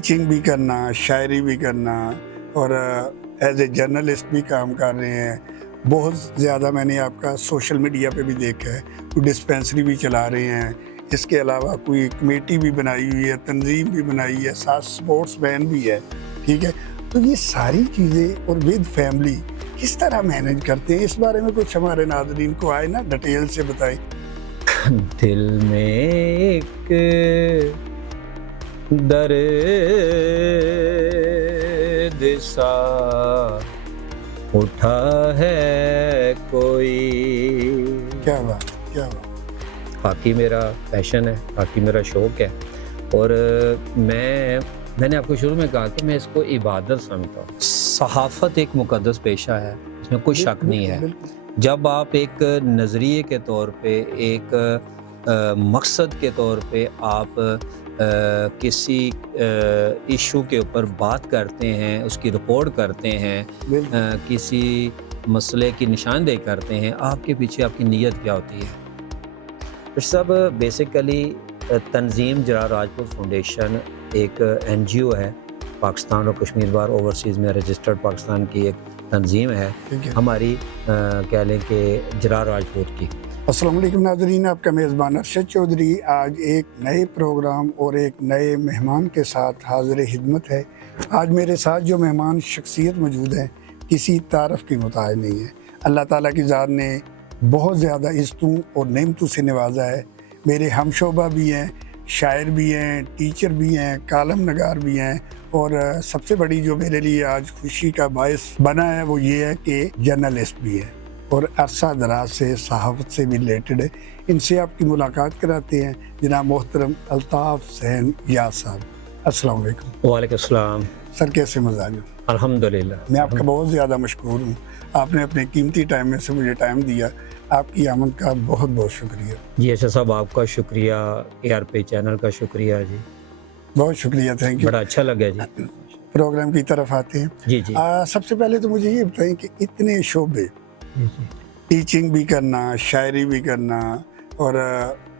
Teaching भी करना, शायरी भी करना और एज ए जर्नलिस्ट भी काम कर रहे हैं। बहुत ज़्यादा मैंने आपका सोशल मीडिया पे भी देखा है, कोई डिस्पेंसरी भी चला रहे हैं। इसके अलावा कोई कमेटी भी बनाई हुई है, तंजीम भी बनाई है, साथ स्पोर्ट्स मैन भी है। ठीक है, तो ये सारी चीज़ें और विद फैमिली किस तरह मैनेज करते हैं, इस बारे में कुछ हमारे नाज़रीन को आए ना डिटेल से बताएं। दिल में एक दर्द सा उठा है कोई। क्या बात, क्या बात। हॉकी मेरा पैशन है, हॉकी मेरा शौक़ है और मैंने आपको शुरू में कहा कि मैं इसको इबादत समझता हूँ। सहाफ़त एक मुक़द्दस पेशा है, इसमें कोई शक नहीं है। जब आप एक नज़रिए के तौर पे, एक मकसद के तौर पे आप किसी इशू के ऊपर बात करते हैं, उसकी रिपोर्ट करते हैं, किसी मसले की निशानदेही करते हैं, आपके पीछे आपकी नीयत क्या होती है? तो सब बेसिकली तंजीम जरार राजपूत फाउंडेशन एक NGO है, पाकिस्तान और कश्मीर बार ओवरसीज़ में रजिस्टर्ड पाकिस्तान की एक तंजीम है हमारी, कह लें कि जरार राजपूत की। अस्सलाम वालेकुम नाज़रीन, आपका मेज़बान अरशद चौधरी आज एक नए प्रोग्राम और एक नए मेहमान के साथ हाज़िर खिदमत है। आज मेरे साथ जो मेहमान शख्सियत मौजूद है किसी तारफ़ की मुताज नहीं है। अल्लाह ताला की ज़ात ने बहुत ज़्यादा इज़्ज़तों और नेमतों से नवाजा है। मेरे हमशोबा भी हैं, शायर भी हैं, टीचर भी हैं, कालम नगार भी हैं और सबसे बड़ी जो मेरे लिए आज खुशी का बायस बना है वो ये है कि जर्नलिस्ट भी है और अरसा दराज से सहाफ़त से भी रिलेटेड है। इनसे आपकी मुलाकात कराते हैं। जनाब मोहतरम अल्ताफ़ हुसैन याद साहब, अस्सलाम वालेकुम। वालेकुम अस्सलाम। सर कैसे मजाज हो? अल्हम्दुलिल्लाह। मैं आपका बहुत ज़्यादा मशकूर हूँ, आपने अपने कीमती टाइम में से मुझे टाइम दिया, आपकी आमद का बहुत बहुत शुक्रिया। जी अच्छा साहब, आपका शुक्रिया, ARP चैनल का शुक्रिया जी, बहुत शुक्रिया, थैंक यू। बड़ा अच्छा लगा जी। प्रोग्राम की तरफ आते हैं। जी जी। सबसे पहले तो मुझे ये बताएं कि इतने शोबे, टीचिंग भी करना, शायरी भी करना और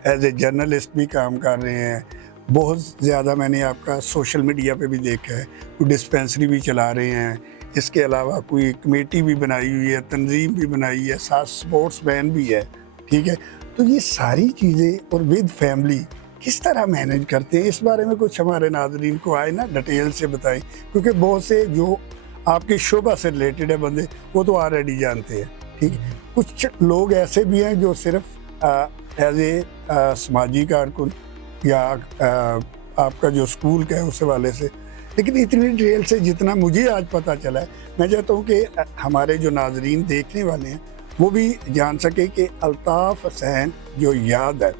एज ए जर्नलिस्ट भी काम कर रहे हैं। बहुत ज़्यादा मैंने आपका सोशल मीडिया पे भी देखा है, कोई डिस्पेंसरी भी चला रहे हैं। इसके अलावा कोई कमेटी भी बनाई हुई है, तंजीम भी बनाई है, साथ स्पोर्ट्स मैन भी है। ठीक है, तो ये सारी चीज़ें और विद फैमिली किस तरह मैनेज करते हैं, इस बारे में कुछ हमारे नाज़रीन को आए ना डिटेल से बताएं, क्योंकि बहुत से जो आपके शोबा से रिलेटेड है बंदे वो तो ऑलरेडी जानते हैं। ठीक है, कुछ लोग ऐसे भी हैं जो सिर्फ एज ए समाजी कारकुन या आपका जो स्कूल का है उस हवाले से, लेकिन इतनी डिटेल से जितना मुझे आज पता चला है, मैं चाहता हूँ कि हमारे जो नाजरीन देखने वाले हैं वो भी जान सके कि अल्ताफ़ हुसैन जो याद है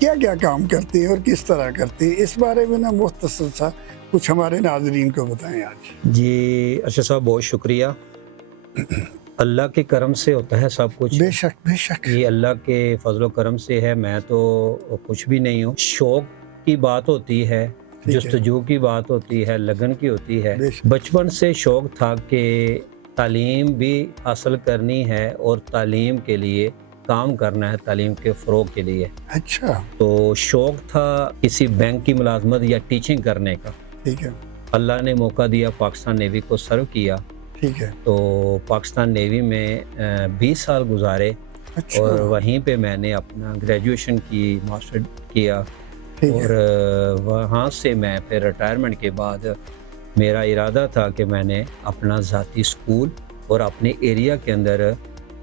क्या क्या काम करते हैं और किस तरह करते हैं। इस बारे में ना मुख्तसर सा कुछ हमारे नाजरीन को बताएं आज। जी अच्छा साहब, बहुत शुक्रिया। अल्लाह के करम से होता है सब कुछ। बेशक बेशक, ये अल्लाह के फजलो करम से है, मैं तो कुछ भी नहीं हूँ। शौक की बात होती है, जुस्तजू की बात होती है, लगन की होती है। बचपन से शौक था कि तालीम भी हासिल करनी है और तालीम के लिए काम करना है, तालीम के फ़रोग के लिए। अच्छा, तो शौक था किसी बैंक की मुलाजमत या टीचिंग करने का। ठीक है, अल्लाह ने मौका दिया, पाकिस्तान नेवी को सर्व किया। ठीक है, तो पाकिस्तान नेवी में 20 साल गुजारे। अच्छा, और वहीं पे मैंने अपना ग्रेजुएशन की, मास्टर किया और वहाँ से मैं फिर रिटायरमेंट के बाद मेरा इरादा था कि मैंने अपना ज़ाती स्कूल और अपने एरिया के अंदर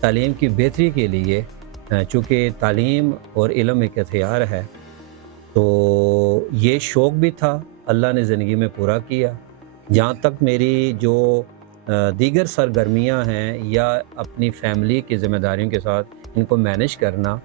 तालीम की बेहतरी के लिए, चूँकि तालीम और इल्म एक हथियार है, तो ये शौक़ भी था, अल्लाह ने ज़िंदगी में पूरा किया। जहाँ तक मेरी जो दीगर सरगर्मियाँ हैं या अपनी फैमिली की ज़िम्मेदारियों के साथ इनको मैनेज करना,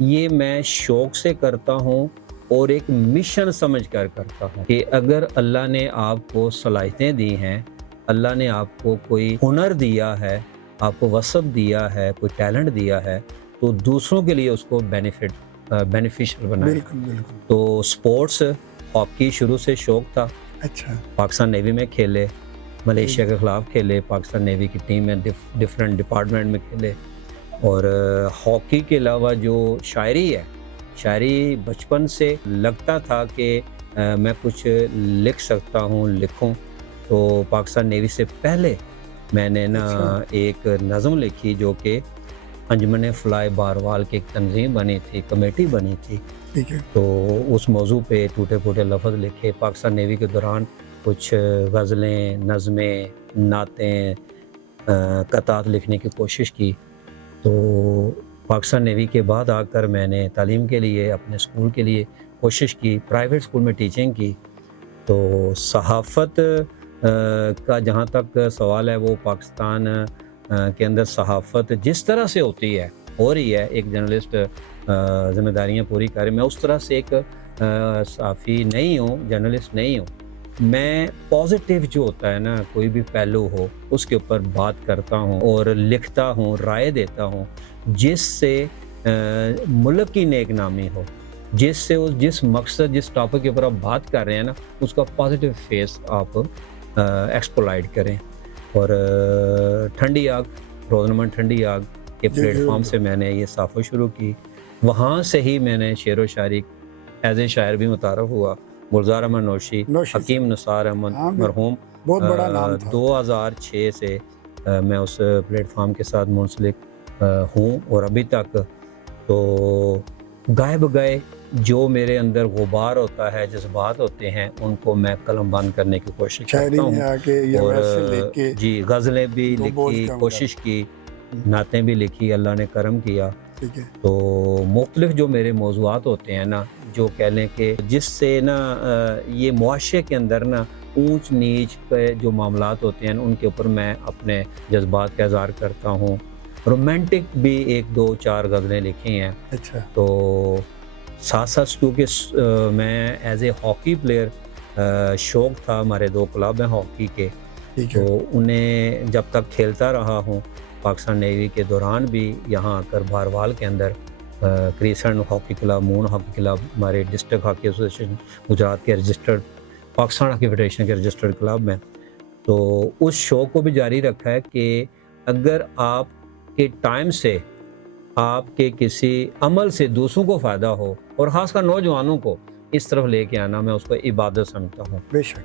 ये मैं शौक़ से करता हूँ और एक मिशन समझ कर करता हूँ कि अगर अल्लाह ने आपको सलाहियतें दी हैं, अल्लाह ने आपको कोई हुनर दिया है, आपको वसफ़ दिया है, कोई टैलेंट दिया है, तो दूसरों के लिए उसको बेनिफिशियल बनाए। बिल्कुल बिल्कुल। तो स्पोर्ट्स, हॉकी शुरू से शौक़ था। अच्छा, पाकिस्तान नेवी में खेले, मलेशिया के ख़िलाफ़ खेले, पाकिस्तान नेवी की टीम में डिफरेंट डिपार्टमेंट में खेले। और हॉकी के अलावा जो शायरी है, शायरी बचपन से लगता था कि मैं कुछ लिख सकता हूँ, लिखूँ, तो पाकिस्तान नेवी से पहले मैंने ना एक नज़म लिखी जो कि अंजुमन फ़लाए बारवाल की एक तंजीम बनी थी, कमेटी बनी थी। ठीक है। तो उस मौजू पे टूटे फूटे लफ्ज़ लिखे। पाकिस्तान नेवी के दौरान कुछ गज़लें, नज़में, नातें, कतात लिखने की कोशिश की। तो पाकिस्तान नेवी के बाद आकर मैंने तालीम के लिए अपने स्कूल के लिए कोशिश की, प्राइवेट स्कूल में टीचिंग की। तो सहाफ़त का जहाँ तक सवाल है, वो पाकिस्तान के अंदर सहाफ़त जिस तरह से होती है, हो रही है, एक जर्नलिस्ट ज़िम्मेदारियाँ पूरी करे। मैं उस तरह से एक सहाफ़ी नहीं हूँ, जर्नलिस्ट नहीं हूँ। मैं पॉजिटिव जो होता है ना, कोई भी पहलू हो उसके ऊपर बात करता हूँ और लिखता हूँ, राय देता हूँ, जिससे मुल्क की नेक नामी हो, जिससे उस जिस मकसद, जिस टॉपिक के ऊपर आप बात कर रहे हैं ना, उसका पॉजिटिव फेस आप एक्सप्लॉइट करें। और ठंडी आग, रोज़नामा ठंडी आग के प्लेटफॉर्म से मैंने ये साफ़ो शुरू की। वहाँ से ही मैंने शेर व शायरी एज ए शायर भी मुतारफ़ हुआ। गुलजार अहमद नौशी, हकीम निसार अहमद मरहूम, बहुत बड़ा नाम था। 2006 से मैं उस प्लेटफॉर्म के साथ मुंसलिक हूँ और अभी तक। तो गायब गए जो मेरे अंदर गुबार होता है, जज्बात होते हैं, उनको मैं कलम बंद करने की कोशिश करता हूँ। और जी, गज़लें भी लिखी, कोशिश की, नातें भी लिखी, अल्लाह ने करम किया। तो मुख्तलिफ जो मेरे मौज़ूआत होते हैं ना, जो कह लें कि जिससे ना ये मुआशरे के अंदर ना ऊंच नीच पे जो मामलात होते हैं उनके ऊपर मैं अपने जज्बात का इज़हार करता हूँ। रोमांटिक भी 1-2-4 गज़लें लिखी हैं। अच्छा। तो साथ साथ क्योंकि मैं एज ए हॉकी प्लेयर, शौक़ था, हमारे 2 क्लब हैं हॉकी के, तो उन्हें जब तक खेलता रहा हूँ, पाकिस्तान नेवी के दौरान भी यहाँ आकर बारवाल के अंदर crescent hockey club, moon hockey club, हमारे डिस्ट्रिक्ट हॉकी एसोसिएशन गुजरात के रजिस्टर्ड, पाकिस्तान हॉकी फेडरेशन के रजिस्टर्ड क्लब में। तो उस शौक़ को भी जारी रखा है कि अगर आपके टाइम से, आपके किसी अमल से दूसरों को फ़ायदा हो और ख़ासकर नौजवानों को इस तरफ लेके आना, मैं उसको इबादत समझता हूँ।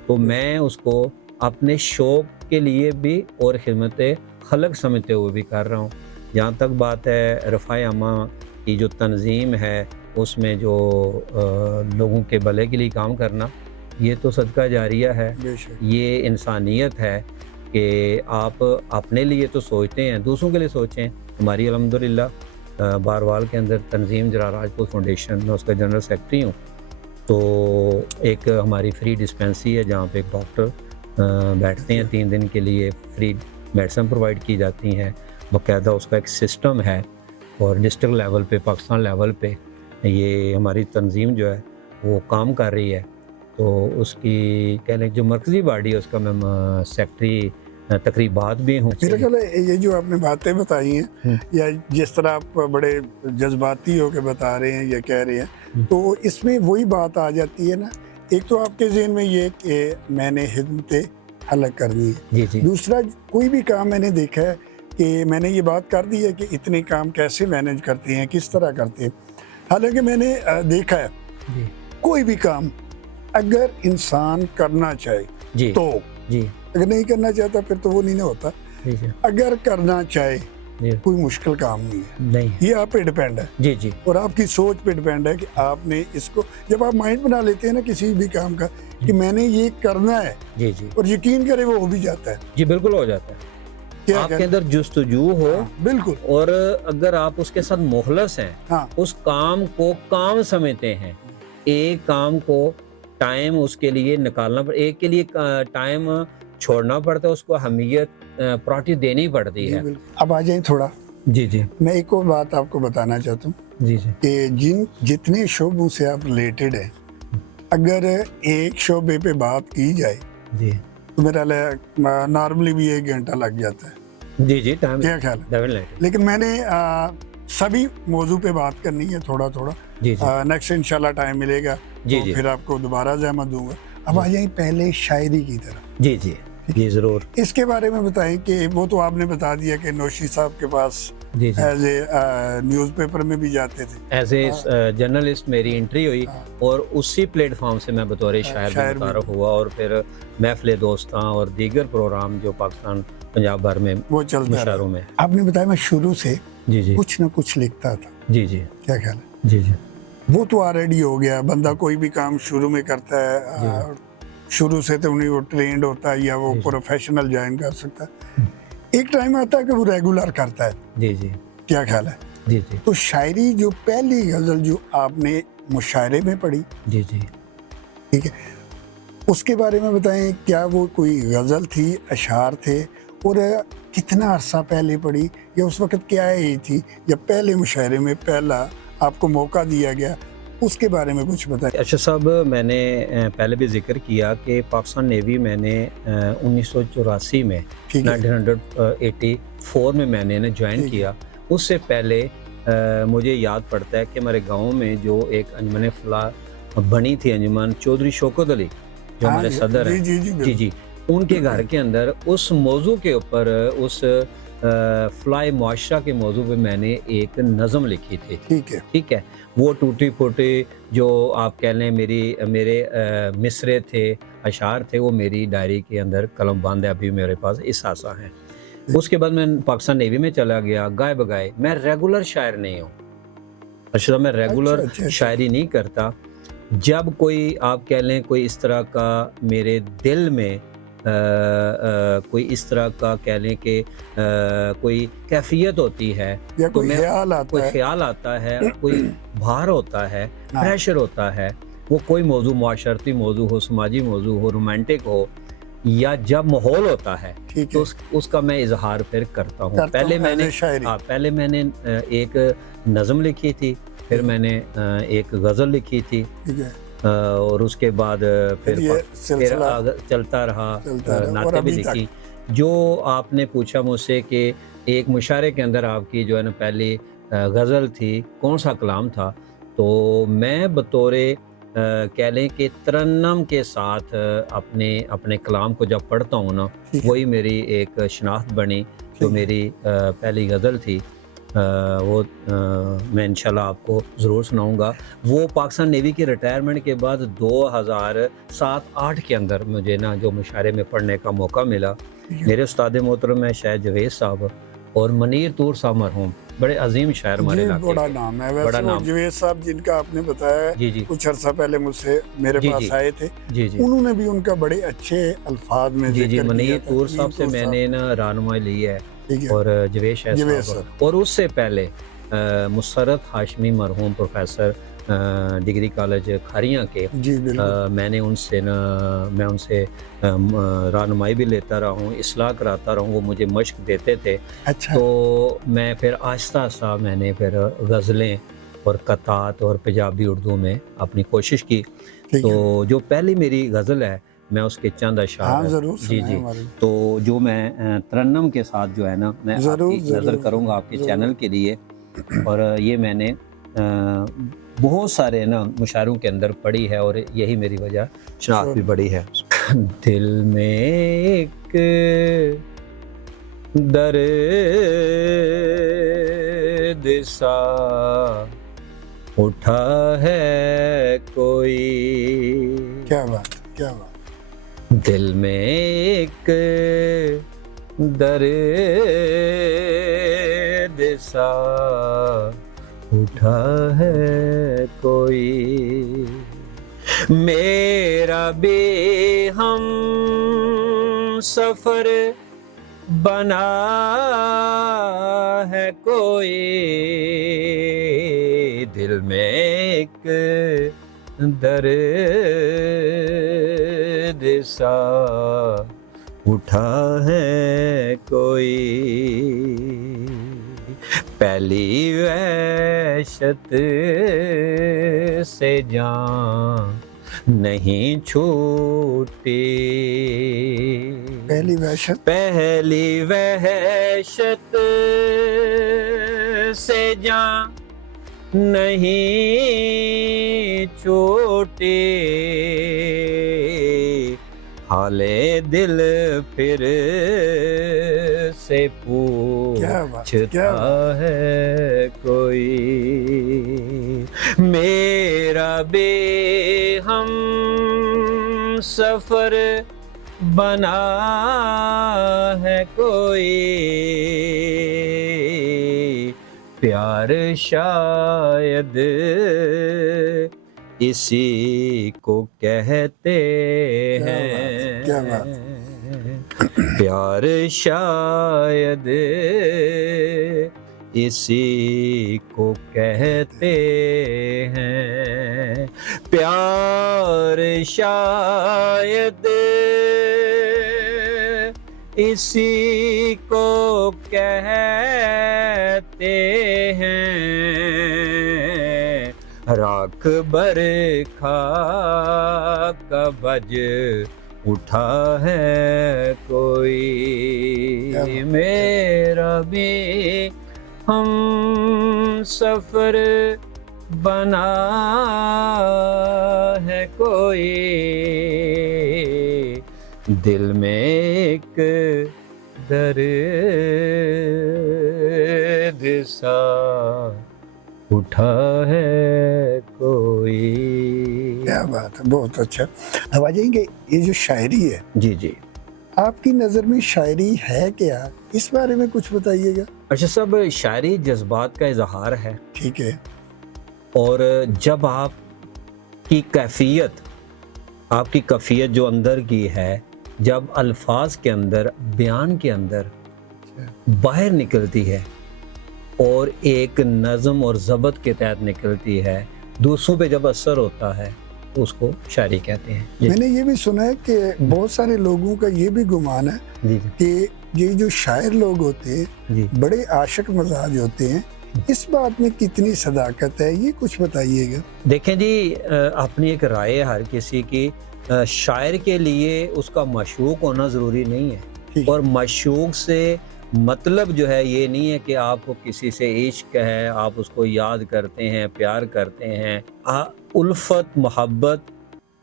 तो मैं उसको अपने शौक़ के लिए भी और खिदमत खलक समझते हुए भी कर रहा हूँ। जहाँ तक बात है रफ़ाए अम्मा की जो तंजीम है, उसमें जो लोगों के भले के लिए काम करना, ये तो सदका जारिया है, ये इंसानियत है कि आप अपने लिए तो सोचते हैं, दूसरों के लिए सोचें। हमारी अल्हम्दुलिल्लाह बारवाल के अंदर तंजीम जरा राजपूत फाउंडेशन, मैं उसका जनरल सेक्रेटरी हूँ। तो एक हमारी फ्री डिस्पेंसरी है जहाँ पे एक डॉक्टर बैठते हैं, 3 दिन के लिए फ्री मेडिसिन प्रोवाइड की जाती हैं, बाकायदा उसका एक सिस्टम है। और डिस्ट्रिक्ट लेवल पे, पाकिस्तान लेवल पे ये हमारी तंजीम जो है वो काम कर रही है। तो उसकी कह लें जो मरकज़ी बॉडी है उसका मैं सेक्रेटरी तकरीबात भी हूँ। मेरा ख्याल है ये जो आपने बातें बताई हैं, या जिस तरह आप बड़े जज्बाती होकर बता रहे हैं या कह रहे हैं, तो इसमें वही बात आ जाती है ना, एक तो आपके ज़हन में ये कि मैंने खिदमत खलक करनी है। दूसरा, कोई भी काम मैंने देखा है कि मैंने ये बात कर दी है कि इतने काम कैसे मैनेज करते हैं, किस तरह करते हैं। हालांकि मैंने देखा है कोई भी काम अगर इंसान करना चाहे तो, अगर नहीं करना चाहता फिर तो वो नहीं होता। अगर करना चाहे कोई मुश्किल काम नहीं है, ये आप पे डिपेंड है और आपकी सोच पे डिपेंड है कि आपने इसको, जब आप माइंड बना लेते हैं ना किसी भी काम का कि मैंने ये करना है, और यकीन करे वो हो भी जाता है। जी बिल्कुल हो जाता है। आपके अंदर जुस्तजू हो, बिल्कुल, और अगर आप उसके साथ मुखलस हैं, उस काम को काम समझते हैं, एक काम को टाइम उसके लिए निकालना, एक के लिए टाइम छोड़ना पड़ता है, उसको अहमियत प्रायोरिटी देनी पड़ती है। अब आ जाए थोड़ा। जी मैं एक और बात आपको बताना चाहता हूँ कि जितने शोबों से आप रिलेटेड हैं, अगर एक शोबे पे बात की जाए तो मेरा नॉर्मली भी 1 घंटा लग जाता है। टाइम क्या ख्याल है? लेकिन मैंने सभी मौजू पे बात करनी है थोड़ा थोड़ा। नेक्स्ट इंशाल्लाह टाइम मिलेगा तो फिर आपको दोबारा ज़हमत दूंगा। अब आ जाए पहले शायरी की तरफ। जी जरूर। इसके बारे में बताएं कि वो तो आपने बता दिया कि नौशी साहब के पास जी जी एज ए न्यूज़पेपर में भी जाते थे। एज ए जर्नलिस्ट मेरी एंट्री हुई और उसी प्लेटफॉर्म से मैं बतौर शायर शायर भी भी मुतारफ हुआ और फिर महफिल दोस्तां और दीगर प्रोग्राम जो पाकिस्तान पंजाब भर में वो चलता मुशायरों रहा। में। आपने बताया मैं शुरू से जी जी कुछ ना कुछ लिखता था, जी जी क्या ख्याल है? जी जी वो तो ऑलरेडी हो गया, बंदा कोई भी काम शुरू में करता है शुरू से तो नहीं वो ट्रेंड होता है या वो जी, जी। प्रोफेशनल ज्वाइन कर सकता है। एक टाइम आता है कि वो रेगुलर करता है, जी जी क्या ख्याल है? जी जी तो शायरी जो पहली गजल जो आपने मुशायरे में पढ़ी, जी जी ठीक है, उसके बारे में बताएं। क्या वो कोई गजल थी, अशार थे, और कितना अरसा पहले पढ़ी या उस वक्त क्या एज थी जब पहले मुशायरे में पहला आपको मौका दिया गया, उसके बारे में कुछ बताएं। अच्छा साहब, मैंने पहले भी जिक्र किया कि पाकिस्तान नेवी मैंने 1984 में ठीक है, 1984 में मैंने ना ज्वाइन ठीक है। किया। उससे पहले मुझे याद पड़ता है कि हमारे गांव में जो एक अंजुमन फलाह बनी थी, अंजुमन चौधरी शौकत अली जो हाँ हमारे जी, सदर हैं, जी जी जी जी, उनके घर के अंदर उस मौजू के ऊपर, उस फलाह मुआशरा के मौजू पे मैंने एक नज़म लिखी थी। ठीक है, ठीक है, वो टूटी फूटी जो आप कह लें मेरे मिसरे थे, अशार थे, वो मेरी डायरी के अंदर कलम बंद है, अभी मेरे पास इस आसा है। उसके बाद मैं पाकिस्तान नेवी में चला गया, गाए बगाए। मैं रेगुलर शायर नहीं हूँ, अच्छा मैं रेगुलर अच्छा। शायरी नहीं करता। जब कोई आप कह लें कोई इस तरह का मेरे दिल में कोई इस तरह का कह लें कि कोई कैफियत होती है या तो कोई मैं ख्याल आता कोई है, ख्याल आता है, कोई भार होता है, हाँ। प्रेशर होता है, वो कोई मौजू माशरती मौजू हो, समाजी मौजू हो, रोमांटिक हो, या जब माहौल होता है ठीक तो है, उसका मैं इजहार फिर करता हूँ। करता पहले हूँ मैंने as a शायरी। हाँ, पहले मैंने एक नज़म लिखी थी, फिर मैंने एक गज़ल लिखी थी, ठीक है, और उसके बाद फिर ये फिर सिलसिला चलता रहा, चलता रहा और नाते भी अभी तक। लिखी। जो आपने पूछा मुझसे कि एक मुशायरे के अंदर आपकी जो है ना पहली गज़ल थी, कौन सा कलाम था, तो मैं बतौरे कह लें कि तरन्नम के साथ अपने कलाम को जब पढ़ता हूँ ना, ठीक है, वही मेरी एक शनाख्त बनी जो ठीक है। मेरी पहली गज़ल थी। वो मैं इंशाल्लाह आपको ज़रूर सुनाऊंगा। वो पाकिस्तान नेवी के रिटायरमेंट के बाद 2007-8 के अंदर मुझे ना जो मुशायरे में पढ़ने का मौका मिला। ठीक है। मेरे उस्ताद मोहतरम है शायद जवेद साहब और मनीर तूर साहब मरहूम, बड़े अजीम शायर हमारे जी, इलाके बड़ा के। नाम है बड़ा वैसे वो नाम। जवेद साहब जिनका आपने बताया जी जी कुछ अरसा पहले मुझसे मेरे जी, पास जी। आए थे, जी जी उन्होंने भी उनका बड़े अच्छे अल्फाज में जी जी जिक्र मनीर किया था। तूर साहब से तूर मैंने ना रहनुमाई ली है, ठीक है, और जवेद शाह जवेद साहब, और उससे पहले मुसर्रत हाशमी मरहूम प्रोफेसर डिग्री कॉलेज खारियाँ के, जी बिल्कुल, मैं उनसे रहनुमाई भी लेता रहा हूँ, इस्लाह कराता रहा हूँ, वो मुझे मश्क देते थे। अच्छा, तो मैं फिर आहिस्ता आहिस्ता मैंने फिर गज़लें और कतात और पंजाबी उर्दू में अपनी कोशिश की। ठीक है, तो जो पहली मेरी गज़ल है, मैं उसके चंद हाँ अशार जरूर जी सुनाएं जी, हमारे, तो जो मैं तरन्नम के साथ जो है ना मैं जरूर आपकी नज़र जरूर करूँगा आपके जरूर। चैनल के लिए। और ये मैंने बहुत सारे ना मुशायरों के अंदर पढ़ी है और यही मेरी वजह शनाख्त भी बड़ी है। दिल में एक दर्द सा उठा है कोई, क्या बात, क्या बात, दिल में एक दर्द सा उठा है कोई, मेरा भी हम सफर बना है कोई, दिल में एक दर्द सा उठा है कोई, पहली वहशत से जान नहीं छूटी, पहली वहशत, पहली वहशत से जान नहीं छूटी, हाले दिल फिर से क्या बात, पूछता क्या बात। है कोई, मेरा बेहम सफर बना है कोई, प्यार शायद इसी को कहते क्या बात, हैं, प्यार शायद इसी को कहते हैं, प्यार शायद इसी को कहते हैं, राख बरखा का बज उठा है कोई, मेरा भी हम सफर बना है कोई, दिल में एक दर्द सा उठा है कोई। क्या बात है, बहुत अच्छा। अब आ जाएंगे, ये जो शायरी है, जी जी, आपकी नज़र में शायरी है क्या, इस बारे में कुछ बताइएगा। अच्छा सब, शायरी जज्बात का इजहार है, ठीक है। और जब आपकी कैफियत जो अंदर की है, जब अल्फाज के अंदर, बयान के अंदर बाहर निकलती है और एक नज़म और ज़बत के तहत निकलती है, दूसरों पे जब असर होता है तो उसको शायरी कहते हैं। मैंने ये भी सुना है कि बहुत सारे लोगों का ये भी गुमान है जी कि ये जो शायर लोग होते हैं जी, बड़े आशिक मजाज होते हैं, इस बात में कितनी सदाकत है, ये कुछ बताइएगा। देखें जी, अपनी एक राय है हर किसी की। शायर के लिए उसका मशूक होना ज़रूरी नहीं है, ठीक। और मशूक से मतलब जो है ये नहीं है कि आपको किसी से इश्क है, आप उसको याद करते हैं, प्यार करते हैं। उल्फत, मोहब्बत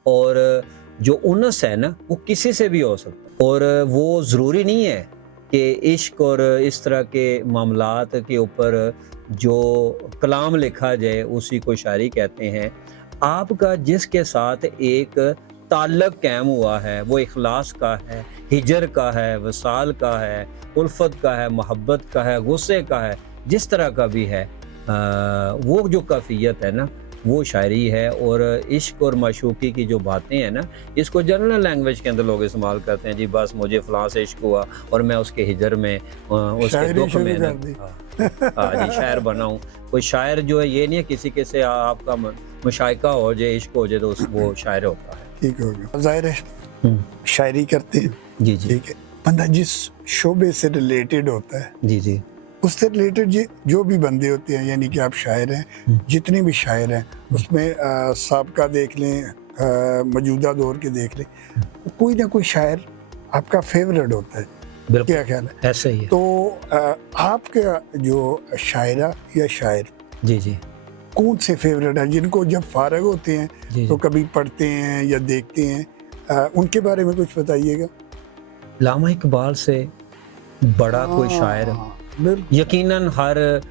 और जो उनस है ना, वो किसी से भी हो सकता है, और वो ज़रूरी नहीं है कि इश्क और इस तरह के मामलात के ऊपर जो कलाम लिखा जाए उसी को शायरी कहते हैं। आपका जिसके साथ एक ताल्लुक़ कायम हुआ है, वो इखलास का है, हिजर का है, वसाल का है, उल्फत का है, मोहब्बत का है, गुस्से का है, जिस तरह का भी है, वो जो कैफियत है ना, वो शायरी है। और इश्क और माशूकी की जो बातें हैं ना, इसको जनरल लैंग्वेज के अंदर लोग इस्तेमाल करते हैं। जी बस मुझे फ़लाँ से इश्क हुआ और मैं उसके हिजर में, उसके दुख में ना, हाँ जी, शायर बना हूँ। कोई शायर जो है ये नहीं है किसी के से आपका मुशायका हो जाए, इश्क हो जाए तो वो शायर होता है। ठीक हो गया, जाहिर है शायरी करते हैं। जी जी, ठीक है। बंदा जिस शोबे से रिलेटेड होता है, जी जी, उससे रिलेटेड जो भी बंदे होते हैं, यानी कि आप शायर हैं, जितने भी शायर हैं, उसमें साबका देख लें, मौजूदा दौर के देख लें, कोई ना कोई शायर आपका फेवरेट होता है। बिल्कुल क्या ख्याल है? ऐसा ही है। तो आपका जो शायरा या शायर, जी जी, कौन से फेवरेट हैं जिनको जब फारग होते हैं जी तो जी, कभी पढ़ते हैं या देखते हैं, उनके बारे में कुछ बताइएगा। लामा इकबाल से बड़ा कोई शायर बिल्कुल। यकीनन हर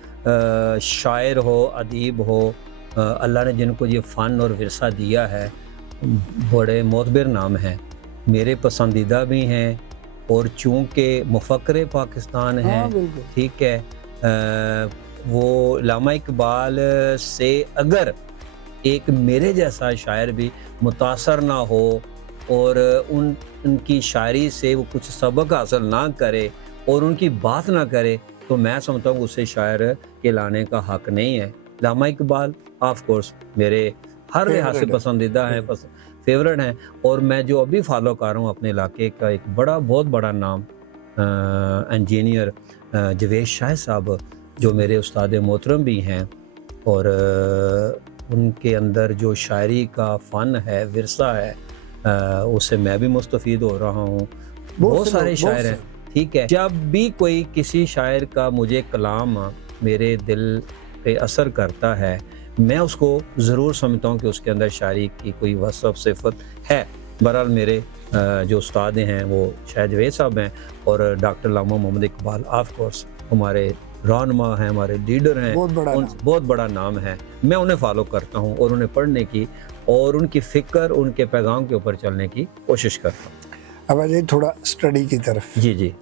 शायर हो, अदीब हो, अल्लाह ने जिनको ये फ़न और विरसा दिया है, बड़े मोतबर नाम हैं, मेरे पसंदीदा भी हैं, और चूँकि मुफ़क्किर पाकिस्तान हैं, हाँ, बिल्कुल। ठीक है, वो लामा इकबाल से अगर एक मेरे जैसा शायर भी मुतासर ना हो और उनकी शायरी से वो कुछ सबक हासिल ना करे और उनकी बात ना करे, तो मैं समझता हूँ उससे शायर कहलाने का हक नहीं है। लामा इकबाल ऑफ कोर्स मेरे हर लिहाज से पसंदीदा हैं, फेवरेट हैं। और मैं जो अभी फॉलो कर रहा हूँ अपने इलाके का एक बहुत बड़ा नाम, इंजीनियर जवेद शाह साहब, जो मेरे उस्ताद मोहतरम भी हैं, और उनके अंदर जो शायरी का फ़न है, विरसा है, उससे मैं भी मुस्तफ़ीद हो रहा हूँ। बहुत सारे शायर हैं, ठीक है। जब भी कोई किसी शायर का मुझे कलाम मेरे दिल पे असर करता है, मैं उसको ज़रूर समझता हूँ कि उसके अंदर शायरी की कोई वसफ़ सिफत है। बहरहाल मेरे जो उस्ताद हैं वो शायद जवेद साहब हैं, और डॉक्टर लामा मोहम्मद इकबाल ऑफ कोर्स हमारे रहनुमा हैं, हमारे लीडर हैं, बहुत बड़ा नाम है। मैं उन्हें फॉलो करता हूँ और उन्हें पढ़ने की और उनकी फ़िक्र, उनके पैगाम के ऊपर चलने की कोशिश करता हूँ। अब आ जाइए थोड़ा स्टडी की तरफ। जी जी।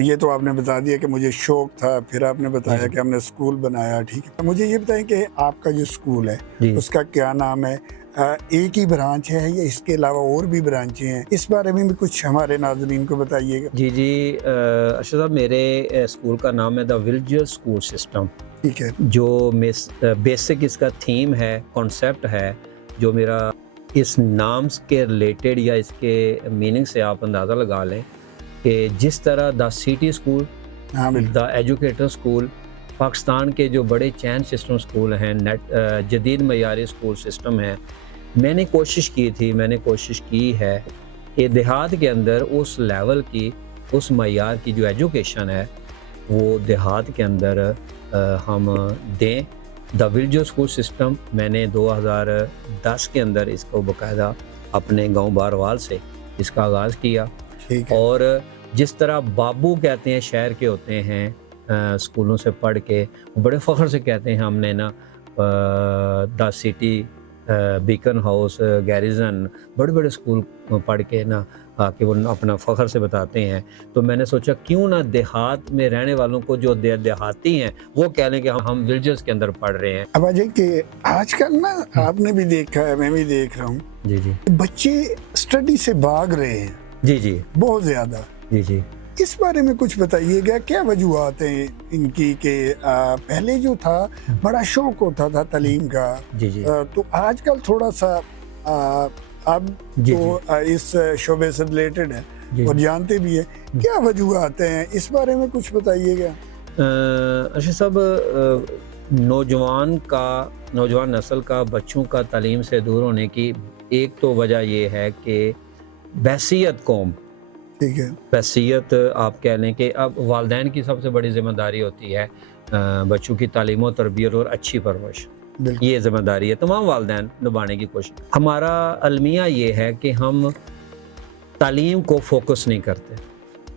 ये तो आपने बता दिया कि मुझे शौक था, फिर आपने बताया कि हमने स्कूल बनाया, ठीक है। मुझे ये बताएं कि आपका जो स्कूल है उसका क्या नाम है? एक ही ब्रांच है या इसके अलावा और भी ब्रांचें हैं? इस बारे में भी कुछ हमारे नाज़रीन को बताइएगा। जी जी। अरशद साहब, मेरे स्कूल का नाम है द विलेज स्कूल सिस्टम, ठीक है। जो बेसिक इसका थीम है, कॉन्सेप्ट है, जो मेरा इस नाम के रिलेटेड या इसके मीनिंग से आप अंदाज़ा लगा लें कि जिस तरह the city school, the educator school, Pakistan के जो बड़े चैन सिस्टम स्कूल हैं, जदीद मयारी स्कूल सिस्टम है, मैंने कोशिश की है कि देहात के अंदर उस लेवल की, उस मयार की जो एजुकेशन है वो देहात के अंदर हम दें। द विलेज स्कूल सिस्टम मैंने 2010 के अंदर इसको बाकायदा अपने गांव बारवाल से इसका आगाज़ किया। और जिस तरह बाबू कहते हैं शहर के होते हैं, स्कूलों से पढ़ के बड़े फ़ख्र से कहते हैं हमने ना the city, beacon house, garrison, बड़े बड़े स्कूल पढ़ के ना आके वो अपना फ़ख्र से बताते हैं। तो मैंने सोचा क्यों ना देहात में रहने वालों को, जो देहाती हैं, वो कह लें कि हम विलेजेस के अंदर पढ़ रहे हैं। अब अजय कि आजकल ना आपने भी देखा है, मैं भी देख रहा हूँ, जी जी, बच्चे स्टडी से भाग रहे हैं। जी जी, बहुत ज़्यादा। जी जी, इस बारे में कुछ बताइएगा, क्या वजूहात हैं इनकी कि पहले जो था बड़ा शौक होता था तालीम का, जी जी, तो आजकल थोड़ा सा अब तो इस शोबे से रिलेटेड है और जानते भी है, क्या वजूहात हैं, इस बारे में कुछ बताइएगा। अच्छा साहब, नौजवान नस्ल का बच्चों का तालीम से दूर होने की एक तो वजह ये है कि बहसीत कौम, ठीक है, बहसीत आप कह लें कि अब वालिदैन की सबसे बड़ी जिम्मेदारी होती है बच्चों की तालीम और तरबियत और अच्छी परवरिश। ये जिम्मेदारी है तमाम वालिदैन निभाने की कोशिश। हमारा अलमिया ये है कि हम तालीम को फोकस नहीं करते,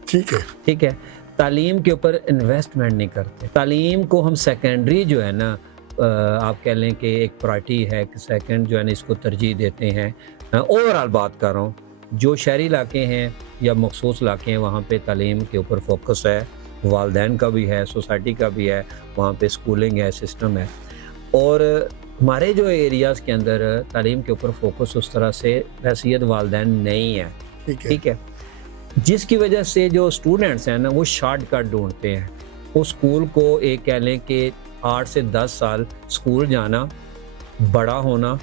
ठीक है, तालीम के ऊपर इन्वेस्टमेंट नहीं करते, तालीम को हम सेकेंडरी जो है ना, आप कह लें कि एक प्रायोरिटी है कि सेकंड जो है ना इसको तरजीह देते हैं। ओवरऑल बात कर रहा हूँ, जो शहरी इलाके हैं या मखसूस इलाके हैं वहाँ पे तालीम के ऊपर फोकस है, वालिदैन का भी है, सोसाइटी का भी है, वहाँ पे स्कूलिंग है, सिस्टम है। और हमारे जो एरियाज़ के अंदर तालीम के ऊपर फोकस उस तरह से हैसियत वालिदैन नहीं है, ठीक है, जिसकी वजह से जो स्टूडेंट्स हैं ना वो शॉर्टकट ढूंढते हैं। वो स्कूल को एक कह लें कि 8 से 10 साल स्कूल जाना, बड़ा होना,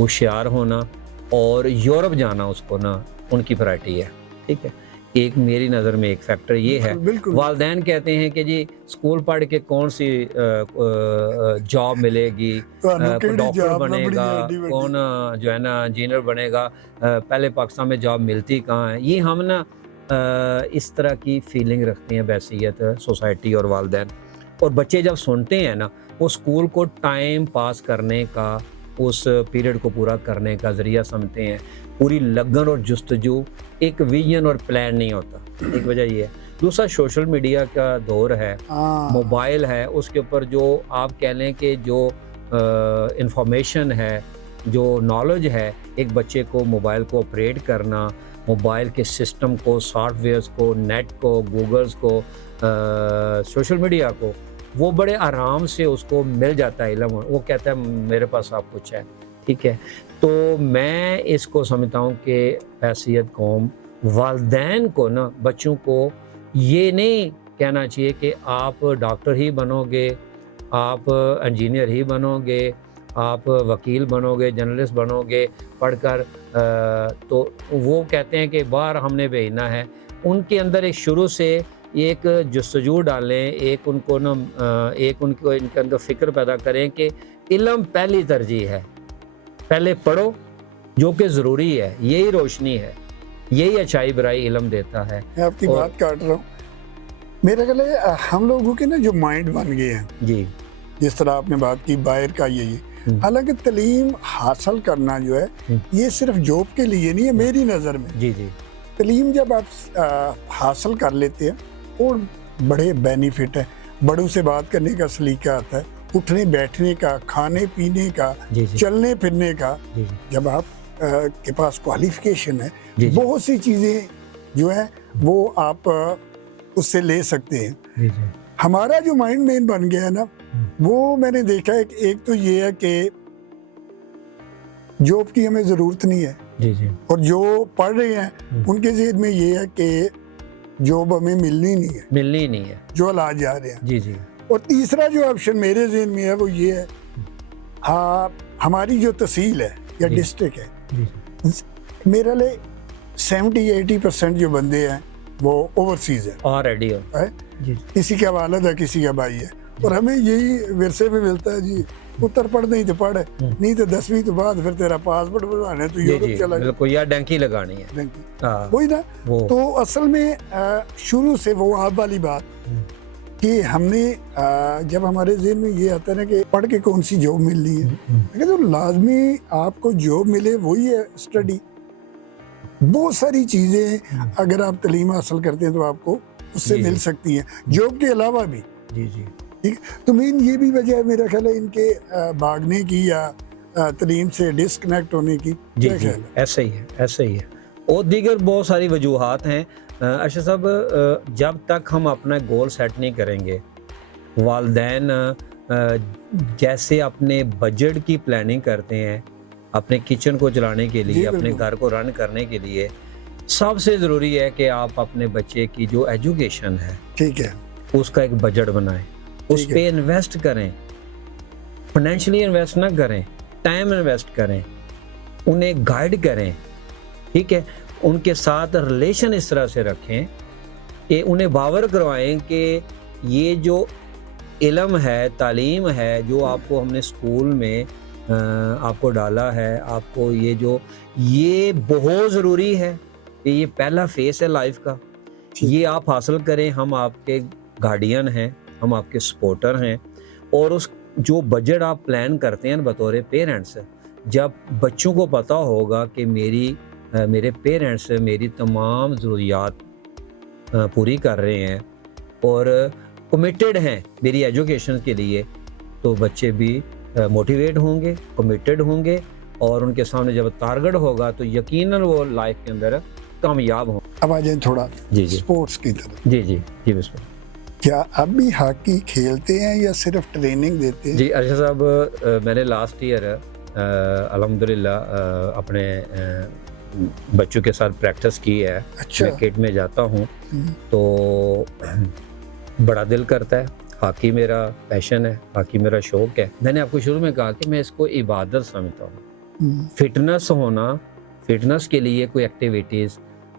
होशियार होना और यूरोप जाना, उसको ना उनकी प्रायोरिटी है, ठीक है। एक मेरी नज़र में एक फैक्टर ये है, वालिदैन कहते हैं कि जी स्कूल पढ़ के कौन सी जॉब मिलेगी, डॉक्टर बनेगा, कौन जो है ना इंजीनियर बनेगा, पहले पाकिस्तान में जॉब मिलती कहाँ है। ये हम ना इस तरह की फीलिंग रखते हैं बहसीत सोसाइटी और वालिदैन। और बच्चे जब सुनते हैं ना, वो स्कूल को टाइम पास करने का, उस पीरियड को पूरा करने का ज़रिया समझते हैं, पूरी लगन और जुस्तजू, एक विजन और प्लान नहीं होता। एक वजह ये है। दूसरा सोशल मीडिया का दौर है, मोबाइल है, उसके ऊपर जो आप कह लें कि जो इंफॉर्मेशन है, जो नॉलेज है, एक बच्चे को मोबाइल को ऑपरेट करना, मोबाइल के सिस्टम को, सॉफ्टवेयर्स को, नेट को, गूगल्स को, सोशल मीडिया को, वो बड़े आराम से उसको मिल जाता है इल्म। वो कहता है मेरे पास सब कुछ है, ठीक है। तो मैं इसको समझता हूँ कि हैसियत कौम, वालिदैन को ना बच्चों को ये नहीं कहना चाहिए कि आप डॉक्टर ही बनोगे, आप इंजीनियर ही बनोगे, आप वकील बनोगे, जर्नलिस्ट बनोगे पढ़कर, तो वो कहते हैं कि बाहर हमने भेजना है। उनके अंदर एक शुरू से एक जस्तजू डालें, एक उनको ना एक उनको इनके अंदर फ़िक्र पैदा करें कि इल्म पहली तरजीह है, पहले पढ़ो जो कि ज़रूरी है, यही रोशनी है, यही अच्छाई बुराई इल्म देता है। मैं आपकी बात काट रहा हूँ, मेरा ख्याल है हम लोगों के ना जो माइंड बन गए हैं जी, जिस तरह आपने बात की बाहर का, ये हालांकि तालीम हासिल करना जो है ये सिर्फ जॉब के लिए नहीं है मेरी नज़र में। जी जी तालीम जब आप हासिल कर लेते हैं और बड़े बेनिफिट है, बड़ों से बात करने का सलीका आता है, उठने बैठने का, खाने पीने का, जी जी चलने फिरने का। जी जी जब आप के पास क्वालिफिकेशन है, जी जी बहुत सी चीज़ें जो है वो आप उससे ले सकते हैं। जी जी हमारा जो माइंड मेन बन गया है ना, वो मैंने देखा है कि एक तो ये है कि जॉब की हमें ज़रूरत नहीं है, जी जी और जो पढ़ रहे हैं उनके ज़हन में ये है कि जॉब हमें मिलनी नहीं है, मिलनी ही नहीं है। जो हालात जा रहे हैं। जी जी और तीसरा जो ऑप्शन मेरे ज़हन में है वो ये है, हाँ हमारी जो तहसील है या जी। डिस्ट्रिक्ट है, जी मेरे लिए 70-80% जो बंदे हैं वो ओवरसीज है, ऑलरेडी हो। है? जी किसी का वालिद है, किसी का भाई है, और हमें यही विरसे में मिलता है जी, उत्तर पढ़ नहीं तो पढ़, नहीं तो 10वीं तो बाद फिर तेरा पासपोर्ट बनवाना है तो जी यूरोप जी चला बिल्कुल, या डंकी लगानी है। जाए। हाँ वही ना, वो तो असल में शुरू से वो आप वाली बात कि हमने जब हमारे ज़हन में ये आता है ना कि पढ़ के कौन सी जॉब मिल रही है, लेकिन तो लाजमी आपको जॉब मिले वही है स्टडी। बहुत सारी चीज़ें अगर आप तालीम हासिल करते हैं तो आपको उससे जी, मिल जी। सकती हैं, जॉब के अलावा भी। जी जी ठीक, तो मेन ये भी वजह है मेरा ख्याल है इनके भागने की या तालीम से डिस्कनेक्ट होने की। जी क्या जी ख्याल है? ऐसे ही है, ऐसे ही है। और दीगर बहुत सारी वजूहात हैं। अर्शद साहब, जब तक हम अपना गोल सेट नहीं करेंगे, वालदैन जैसे अपने बजट की प्लानिंग करते हैं अपने किचन को चलाने के जी, लिए, अपने बिल्कुल। घर को रन करने के लिए, सबसे ज़रूरी है कि आप अपने बच्चे की जो एजुकेशन है ठीक है, उसका एक बजट बनाएं, उस ठीक है। पे इन्वेस्ट करें, फाइनेंशियली इन्वेस्ट ना करें, टाइम इन्वेस्ट करें, उन्हें गाइड करें, ठीक है, उनके साथ रिलेशन इस तरह से रखें कि उन्हें बावर करवाएं कि ये जो इल्म है, तालीम है, जो आपको हमने स्कूल में आपको डाला है, आपको ये बहुत ज़रूरी है कि ये पहला फेस है लाइफ का, ठीक। ये आप हासिल करें। हम आपके गार्डियन हैं, हम आपके सपोर्टर हैं, और उस जो बजट आप प्लान करते हैं बतौर पेरेंट्स, जब बच्चों को पता होगा कि मेरे पेरेंट्स मेरी तमाम ज़रूरियात पूरी कर रहे हैं और कमिटेड हैं मेरी एजुकेशन के लिए, तो बच्चे भी मोटिवेट होंगे, कमिटेड होंगे, और उनके सामने जब टारगेट होगा तो यकीनन वो लाइफ के अंदर कामयाब हों। अब आ जाए थोड़ा जी जी स्पोर्ट्स की तरफ। जी जी जी बिल्कुल। क्या अब भी हॉकी खेलते हैं या सिर्फ ट्रेनिंग देते हैं? जी अर्शद साहब, मैंने लास्ट ईयर अल्हम्दुलिल्लाह अपने बच्चों के साथ प्रैक्टिस की है। अच्छा। मैं किट में जाता हूँ तो बड़ा दिल करता है। हॉकी मेरा पैशन है, हॉकी मेरा शौक है। मैंने आपको शुरू में कहा कि मैं इसको इबादत समझता हूँ। फिटनेस होना, फिटनेस के लिए कोई एक्टिविटीज़,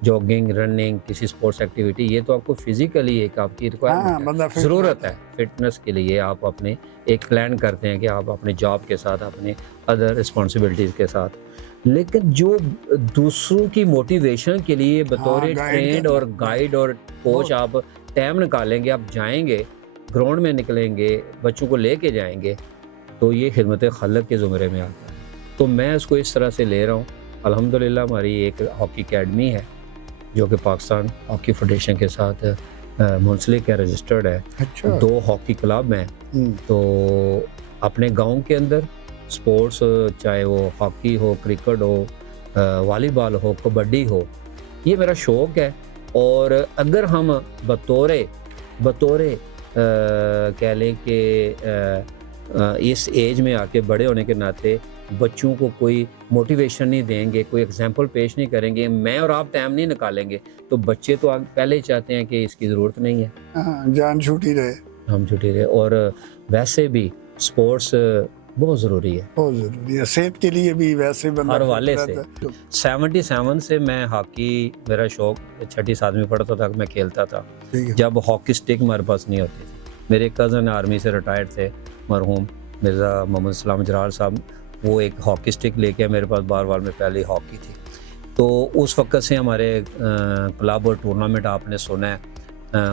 जॉगिंग, रनिंग, किसी स्पोर्ट्स एक्टिविटी, ये तो आपको फिजिकली एक आपकी रिक्वायरमेंट है, ज़रूरत है। फिटनेस के लिए आप अपने एक प्लान करते हैं कि आप अपने जॉब के साथ, अपने अदर रिस्पॉन्सिबिलिटीज़ के साथ, लेकिन जो दूसरों की मोटिवेशन के लिए बतौर ट्रेंड और गाइड और कोच आप टाइम निकालेंगे, आप जाएंगे, ग्राउंड में निकलेंगे, बच्चों को लेके जाएंगे, तो ये खिदमत खल्क के ज़ुमरे में आता है। तो मैं इसको इस तरह से ले रहा हूँ। अल्हम्दुलिल्लाह हमारी एक हॉकी अकेडमी है जो कि पाकिस्तान हॉकी फेडरेशन के साथ मुंसलिक है, रजिस्टर्ड है। अच्छा। 2 हॉकी क्लब हैं। तो अपने गांव के अंदर स्पोर्ट्स, चाहे वो हॉकी हो, क्रिकेट हो, वॉलीबॉल हो, कबड्डी हो, ये मेरा शौक़ है। और अगर हम बतौरे कह लें कि इस एज में आके बड़े होने के नाते बच्चों को कोई मोटिवेशन नहीं देंगे, कोई एग्जाम्पल पेश नहीं करेंगे, मैं और आप टाइम नहीं निकालेंगे, तो बच्चे तो पहले ही चाहते हैं कि इसकी ज़रूरत नहीं है, जान छूटी रहे, हम छुट्टी रहे। और वैसे भी स्पोर्ट्स बहुत ज़रूरी है, बहुत ज़रूरी है सेहत के लिए भी। वैसे बंदा हर वाले से 77 से मैं हॉकी, मेरा शौक 6ठी-7वीं पढ़ता था, मैं खेलता था। जब हॉकी स्टिक हमारे पास नहीं होती थी, मेरे कज़न आर्मी से रिटायर्ड थे, मरहूम मिर्ज़ा मोहम्मद सलाम जरार साहब, वो एक हॉकी स्टिक लेके मेरे पास बार में पहले हॉकी थी। तो उस वक्त से हमारे क्लब और टूर्नामेंट आपने सुना है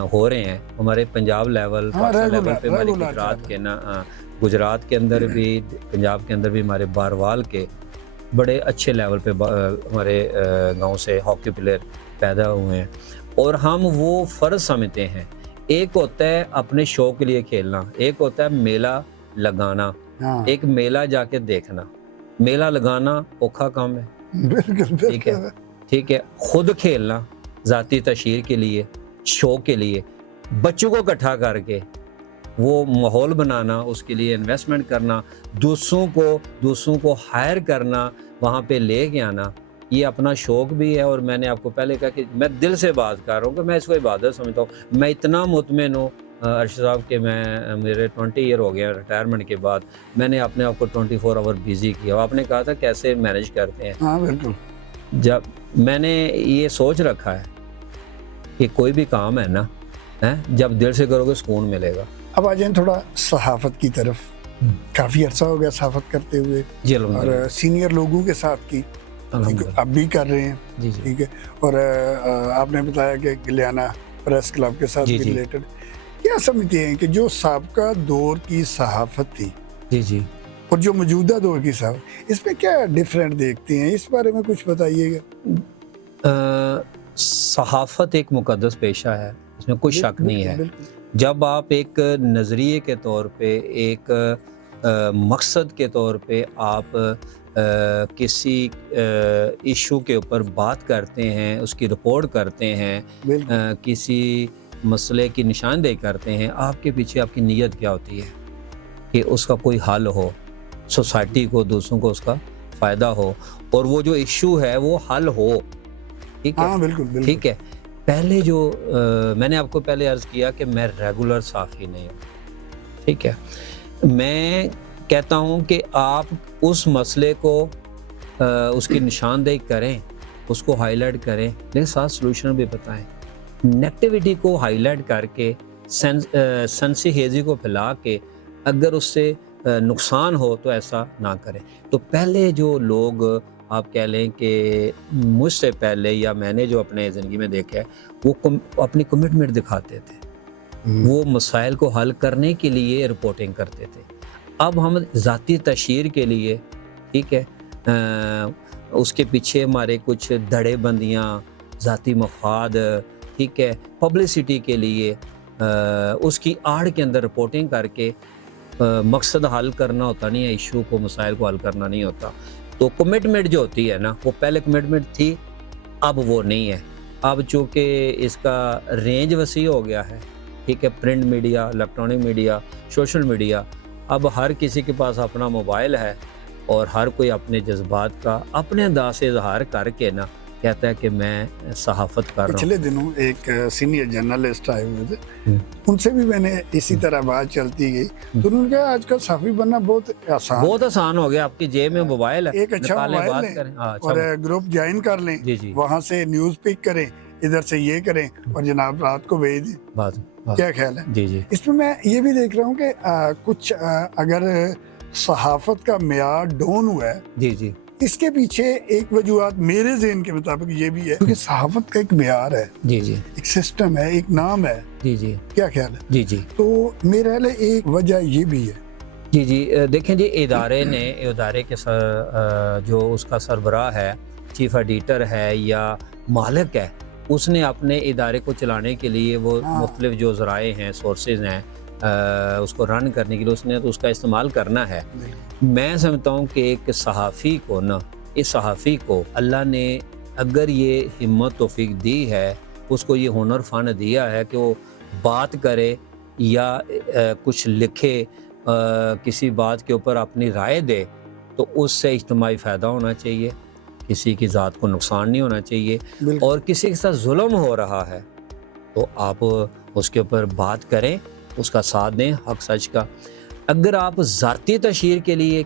हो रहे हैं। हमारे पंजाब लेवल, पाकिस्तान लेवल पे मलिक गुजरात के ना गुजरात के अंदर भी, पंजाब के अंदर भी हमारे बारवाल के बड़े अच्छे लेवल पे हमारे गांव से हॉकी प्लेयर पैदा हुए हैं। और हम वो फ़र्ज समझते हैं, एक होता है अपने शौक के लिए खेलना, एक होता है मेला लगाना, हाँ, एक मेला जाके देखना। मेला लगाना औखा काम है, बिल्कुल ठीक है, बिल्कुल। ठीक है। खुद खेलना ज़ाती तशहीर के लिए, शौक के लिए, बच्चों को इकट्ठा करके वो माहौल बनाना, उसके लिए इन्वेस्टमेंट करना, दूसरों को हायर करना, वहाँ पे लेके आना, ये अपना शौक भी है। और मैंने आपको पहले कहा कि मैं दिल से बात कर रहा हूँ कि मैं इसको इबादत समझता हूँ। मैं इतना मुतमिन हूँ अरशद साहब के मेरे 20 ईयर हो गया रिटायरमेंट के बाद, मैंने अपने आप को 24 आवर बिजी किया। आपने कहा था कैसे मैनेज करते हैं, हाँ बिल्कुल। जब मैंने ये सोच रखा है कि कोई भी काम है ना, है जब दिल से करोगे सुकून मिलेगा। अब आ जाए थोड़ा सहाफत की तरफ। काफ़ी अर्सा हो गया सहाफत करते हुए, जी और अल्हम्दुलिल्लाह, सीनियर लोगों के साथ की, अल्हम्दुलिल्लाह। अब भी कर रहे हैं, जी जी ठीक है। और आपने बताया कि गिलियाना प्रेस क्लब के साथ जी, भी जी। रिलेटेड, क्या समझते हैं कि जो साबका दौर की सहाफत थी जी जी। और जो मौजूदा दौर की सहाफत, इसमें क्या डिफरेंट देखते हैं, इस बारे में कुछ बताइएगा। सहाफ़त एक मुक़द्दस पेशा है, इसमें कोई शक नहीं है। बिल्कुल, जब आप एक नज़रिए के तौर पे, एक मकसद के तौर पे आप किसी इशू के ऊपर बात करते हैं, उसकी रिपोर्ट करते हैं, बिल्कुल। किसी मसले की निशानदेही करते हैं, आपके पीछे आपकी नीयत क्या होती है कि उसका कोई हल हो, सोसाइटी को, दूसरों को उसका फ़ायदा हो, और वो जो इशू है वो हल हो, ठीक है, हाँ बिल्कुल बिल्कुल। ठीक है। पहले जो मैंने आपको पहले अर्ज़ किया कि मैं रेगुलर साफ़ी नहीं हूँ, ठीक है। मैं कहता हूँ कि आप उस मसले को उसकी निशानदेही करें, उसको हाईलाइट करें, लेकिन साथ सलूशन भी बताएं। नेगेटिविटी को हाईलाइट करके सेंसी हेजी को फैला के अगर उससे नुकसान हो तो ऐसा ना करें। तो पहले जो लोग, आप कह लें कि मुझसे पहले या मैंने जो अपने ज़िंदगी में देखा है, वो अपनी कमिटमेंट दिखाते थे, वो मसाइल को हल करने के लिए रिपोर्टिंग करते थे। अब हम ज़ाती तशहीर के लिए, ठीक है, उसके पीछे हमारे कुछ धड़ेबंदियाँ, ज़ाती मफाद, ठीक है, पब्लिसिटी के लिए उसकी आड़ के अंदर रिपोर्टिंग करके मकसद हल करना होता नहीं है, इशू को, मसाइल को हल करना नहीं होता। तो कमिटमेंट जो होती है ना, वो पहले कमिटमेंट थी, अब वो नहीं है। अब चूँकि इसका रेंज वसी हो गया है, ठीक है, print media, electronic media, social media, अब हर किसी के पास अपना मोबाइल है और हर कोई अपने जज्बात का अपने अंदाज से इजहार करके ना कहता है कि मैं सहाफ़त कर रहा हूँ। पिछले दिनों एक सीनियर जर्नलिस्ट आए हुए थे, उनसे भी मैंने इसी तरह बात चलती गई, तो उन्होंने कहा आजकल सहाफ़ी बनना बहुत आसान हो गया, आपकी जेब में मोबाइल है, एक अच्छा निकालें, मोबाइल बात लें करें। हाँ, अच्छा, और ग्रुप ज्वाइन कर लें, जी जी, वहाँ से न्यूज़ पिक करें, इधर से ये करें और जनाब रात को भेज दें। बात क्या ख्याल है? जी जी इसमें मैं ये भी देख रहा हूँ कि कुछ अगर सहाफत का मेयार डाउन हुआ है, जी जी इसके पीछे एक वजूहत मेरे ज़हन के मुताबिक ये भी है, क्योंकि सहाफत का एक मेयार है, जी जी एक सिस्टम है, एक नाम है। जी जी क्या ख्याल है? जी जी तो मेरे ख्याल है एक वजह ये भी है। जी जी। देखें जी, इदारे के जो उसका सरबराह है, चीफ एडिटर है या मालिक है, उसने अपने इदारे को चलाने के लिए वो हाँ। मुख्तलिफ जो ज़राए हैं, सोर्सेज हैं, उसको रन करने के लिए उसने तो उसका इस्तेमाल करना है। मैं समझता हूँ कि एक सहाफ़ी को ना, इस सहाफ़ी को अल्लाह ने अगर ये हिम्मत तौफीक दी है, उसको ये हुनर फ़न दिया है कि वो बात करे या कुछ लिखे, किसी बात के ऊपर अपनी राय दे, तो उससे इज्तिमाई फ़ायदा होना चाहिए, किसी की ज़ात को नुकसान नहीं होना चाहिए। और किसी के साथ जुल्म हो रहा है तो आप उसके ऊपर बात करें, उसका साथ दें, हक सच का। अगर आप ज़ाती तशहीर के लिए